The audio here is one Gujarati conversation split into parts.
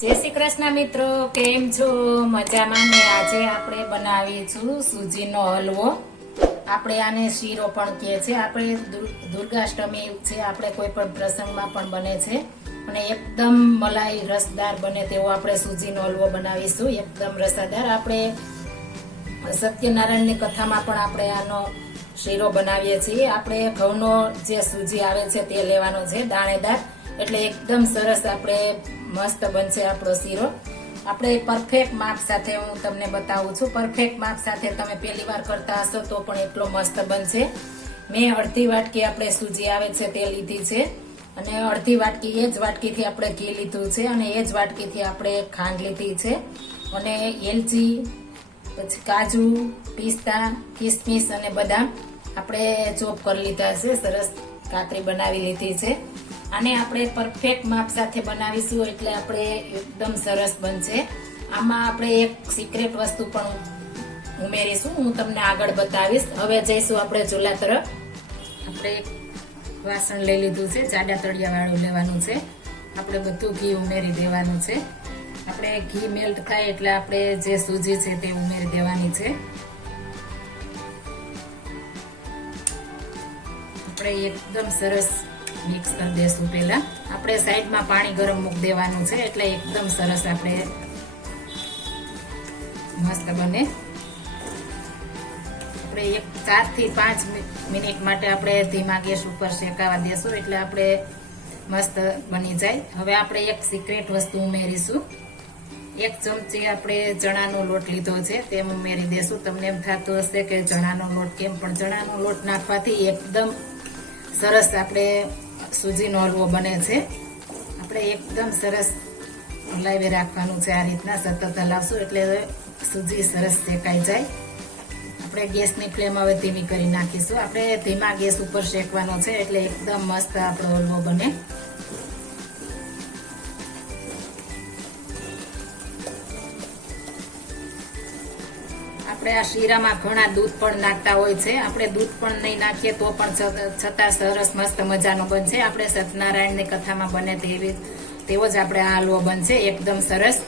જય શ્રી કૃષ્ણ મિત્રો, કેમ છો? મજામાં ને આજે આપણે બનાવીશું સૂજીનો હલવો. આપણે આને શીરો પણ કહે છે. આપણે દુર્ગાષ્ટમી છે, આપણે કોઈ પણ પ્રસંગમાં પણ બને છે. અને એકદમ મલાઈ રસદાર બને તેવો આપણે સૂજીનો હલવો બનાવીશું. એકદમ રસાદાર. આપણે સત્યનારાયણની કથામાં પણ આપણે આનો શીરો બનાવીએ છીએ. આપણે ઘઉંનો જે સૂજી આવે છે તે લેવાનો છે, દાણેદાર. એટલે એકદમ સરસ આપણે મસ્ત બનશે આપણો શીરો. આપણે પરફેક્ટ માપ સાથે હું તમને બતાવું છું. પરફેક્ટ માપ સાથે તમે પહેલી વાર કરતા હશો તો પણ એટલો મસ્ત બનશે. મેં અડધી વાટકી આપણે સૂજી આવે છે તે લીધી છે. અને અડધી વાટકી એ જ વાટકીથી આપણે ઘી લીધું છે અને એ જ વાટકીથી આપણે ખાંડ લીધી છે. અને એલચી, પછી કાજુ, પિસ્તા, કિસમિસ અને બદામ આપણે ચોપ કરી લીધા છે. સરસ કાતરી બનાવી લીધી છે. આને આપણે પરફેક્ટ માપ સાથે બનાવીશું એટલે આપણે એકદમ સરસ બનશે. આમાં આપણે એક સિક્રેટ વસ્તુ પણ ઉમેરીશું. હું તમને આગળ બતાવીશ. હવે જઈશું આપણે ચૂલા તરફ. આપણે વાસણ લઈ લીધું છે. જાડા તળિયા વાળું લેવાનું છે. આપણે બધું ઘી ઉમેરી દેવાનું છે. આપણે ઘી મેલ્ટ થાય એટલે આપણે જે સૂજી છે તે ઉમેરી દેવાની છે. આપણે એકદમ સરસ મિક્સ કરી દેશું પહેલા. આપણે સાઈડમાં પાણી ગરમ મૂકી દેવાનું છે, એટલે એકદમ સરસ આપણે મસ્ત બને. આપણે એક ચારથી પાંચ મિનિટ માટે આપણે ધીમા ગેસ ઉપર શેકાવા દેશું, એટલે આપણે મસ્ત બની જાય. હવે આપણે એક સિક્રેટ વસ્તુ ઉમેરીશું. એક ચમચી આપણે ચણાનો લોટ લીધો છે, તેમ ઉમેરી દેશું. તમને એમ થતું હશે કે ચણાનો લોટ કેમ, પણ ચણાનો લોટ નાખવાથી એકદમ સરસ આપણે સૂજીનો હલવો બને છે. આપણે એકદમ સરસ હલાવી રાખવાનું છે. આ રીતના સતત હલાવશું એટલે સૂજી સરસ શેકાઈ જાય. આપણે ગેસની ફ્લેમ હવે ધીમી કરી નાખીશું. આપણે ધીમા ગેસ ઉપર શેકવાનો છે એટલે એકદમ મસ્ત આપણો હલવો બને. આપણે આ શીરામાં ઘણા દૂધ પણ નાખતા હોય છે. આપણે દૂધ પણ નહીં નાખીએ તો પણ છતાં સરસ મસ્ત મજાનો બનશે. આપણે સત્યનારાયણની કથામાં બને તેવી, તેવો જ આપણે આ હલવો બનશે. એકદમ સરસ.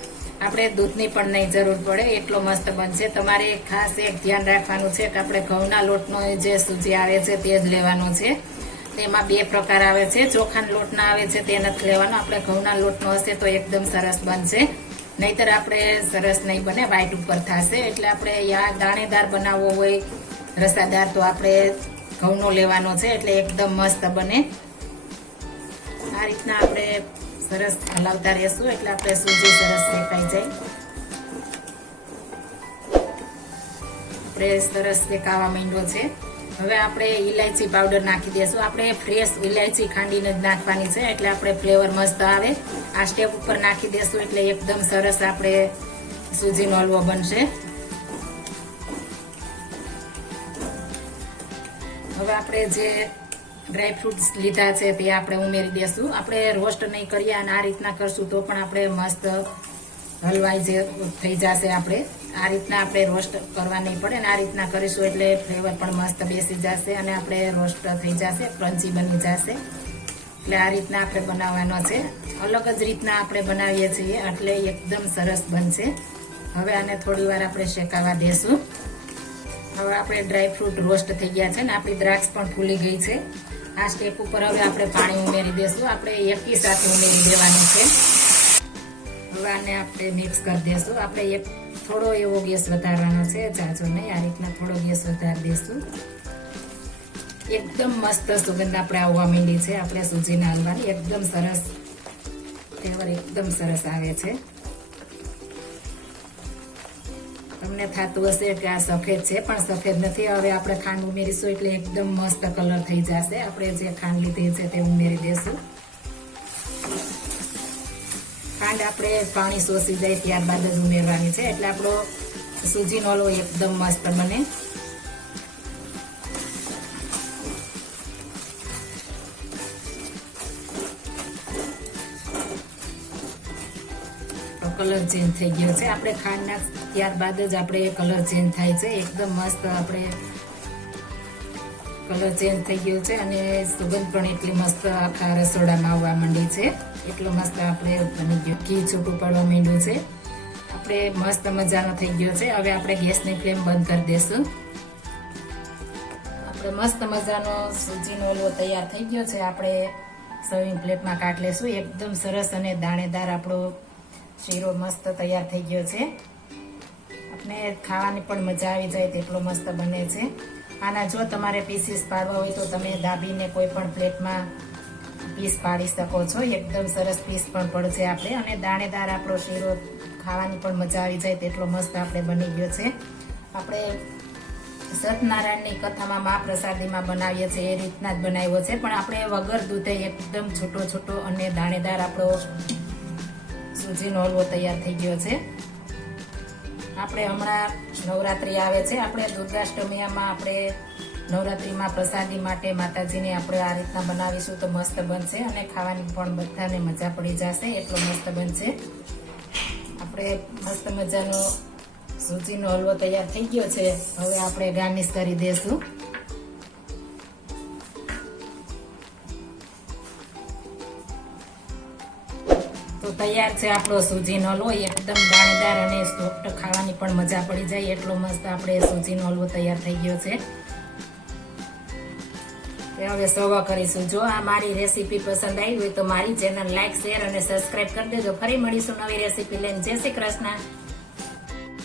આપણે દૂધની પણ નહીં જરૂર પડે. એટલો મસ્ત બનશે. તમારે ખાસ એક ધ્યાન રાખવાનું છે કે આપણે ઘઉંના લોટનો જે સૂજી આવે છે તે જ લેવાનો છે. તેમાં બે પ્રકાર આવે છે. ચોખાના લોટના આવે છે તે નથી લેવાનો. આપણે ઘઉંના લોટનો હશે તો એકદમ સરસ બનશે. નહીતર આપણે સરસ નહીં બને વાઈટ ઉપર થશે. એટલે આપણે યા દાણેદાર બનાવવો હોય, રસાદાર, તો આપણે ઘઉંનો લેવાનો છે, એટલે એકદમ મસ્ત બને. આ રીતના આપણે સરસ હલાવતા રહેશું, એટલે આપણે સૂજી સરસ શેકાઈ જાય. આપણે સરસ શેકાવા માંડ્યો છે. હવે આપણે ઇલાયચી પાવડર નાખી દઈશું આપણે ફ્રેશ ઇલાયચી ખાંડીને જ નાખવાની છે, એટલે આપણે ફ્લેવર મસ્ત આવે. આ સ્ટેપ ઉપર નાખી દઈશું એટલે એકદમ સરસ આપણે સૂજીનો હલવો બનશે. હવે આપણે જે ડ્રાયફ્રૂટ્સ લીધા છે તે આપણે ઉમેરી દઈશું આપણે રોસ્ટ નહીં કરીએ અને આ રીતના કરશું તો પણ આપણે મસ્ત હલવાઈ જે થઈ જશે આપણે. આ રીતના આપણે રોસ્ટ કરવા નહીં પડે ને આ રીતના કરીશું એટલે ફ્લેવર પણ મસ્ત બેસી જશે અને આપણે રોસ્ટ થઈ જશે, ક્રન્ચી બની જશે. એટલે આ રીતના આપણે બનાવવાનો છે. અલગ જ રીતના આપણે બનાવીએ છીએ, એટલે એકદમ સરસ બનશે. હવે આને થોડી વાર આપણે શેકાવા દેશું. હવે આપણે ડ્રાયફ્રૂટ રોસ્ટ થઈ ગયા છે ને આપણી દ્રાક્ષ પણ ફૂલી ગઈ છે. આ સ્ટેપ ઉપર હવે આપણે પાણી ઉમેરી દેશું. આપણે એકી સાથે ઉમેરી દેવાનું છે. હવે આને આપણે મિક્સ કરી દેશું. આપણે એક થોડો એવો ગેસ વધારવાનો છે જાજો નહીં આ રીતના થોડો ગેસ વધારી દઈશું. એકદમ મસ્ત સુગંધ આપણે આવવા માંડી છે, આપણે સૂજીના હલવાની. એકદમ સરસ ફ્લેવર એકદમ સરસ આવે છે. તમને થતું હશે કે આ સફેદ છે, પણ સફેદ નથી. હવે આપણે ખાંડ ઉમેરીશું એટલે એકદમ મસ્ત કલર થઈ જશે. આપણે જે ખાંડ લીધી છે તે ઉમેરી દેશું આપણે પાણી શોષી જાય ત્યારબાદ જ ઉમેરવાની છે. એટલે આપણો સૂજીનો હલવો એકદમ મસ્ત બને. કલર ચેન્જ થઈ ગયો છે. આપણે ખાંડના ત્યારબાદ જ આપણે કલર ચેન્જ થાય છે. એકદમ મસ્ત આપણે કલર ચેન્જ થઈ ગયો છે અને સુગંધ પણ એટલી મસ્ત આખા રસોડામાં આવવા માંડી છે. એટલો મસ્ત આપણે બની ગયો. ઘી છૂટું પડવા માંડ્યું છે. આપણે મસ્ત મજાનો થઈ ગયો છે. હવે આપણે ગેસની ફ્લેમ બંધ કરી દઈશું આપણે મસ્ત મજાનો સૂજીનો ઓલો તૈયાર થઈ ગયો છે. આપણે સર્વિંગ પ્લેટમાં કાટ લેશું. એકદમ સરસ અને દાણેદાર આપણો શીરો મસ્ત તૈયાર થઈ ગયો છે. આપણે ખાવાની પણ મજા આવી જાય તેટલો મસ્ત બને છે. આના જો તમારે પીસીસ પાડવા હોય તો તમે દાબીને કોઈ પણ પ્લેટમાં પીસ પાડી શકો છો. એકદમ સરસ પીસ પણ પડશે આપણે. અને દાણેદાર આપણો શીરો ખાવાની પણ મજા આવી જાય તેટલો મસ્ત આપણે બની ગયો છે. આપણે સત્યનારાયણની કથામાં મહાપ્રસાદીમાં બનાવીએ છીએ, એ રીતના જ બનાવ્યો છે. પણ આપણે વગર દૂધે એકદમ છૂટો છૂટો અને દાણેદાર આપણો સૂજીનો હલવો તૈયાર થઈ ગયો છે. આપણે હમણાં નવરાત્રી આવે છે. આપણે દુર્ગાષ્ટમીમાં આપણે નવરાત્રીમાં પ્રસાદી માટે માતાજીને આપણે આ રીતના બનાવીશું તો મસ્ત બનશે અને ખાવાની પણ બધાને મજા પડી જશે. એટલો મસ્ત બનશે. આપણે મસ્ત મજાનો સૂજીનો હલવો તૈયાર થઈ ગયો છે. હવે આપણે ગાર્નિશ કરી દઈશું તો તૈયાર છે આપણો સૂજીનો હલવો એકદમ દાણેદાર અને સોફ્ટ ખાવાની પણ મજા પડી જાય. એટલો મસ્ત આપણે સૂજીનો હલવો તૈયાર થઈ ગયો છે. હવે સર્વ કરીશું. જો આ મારી રેસીપી પસંદ આવી હોય તો મારી ચેનલ લાઈક, શેર અને સબસ્ક્રાઇબ કરી દેજો. ફરી મળીશું નવી રેસીપી લઈને. જય શ્રી કૃષ્ણ.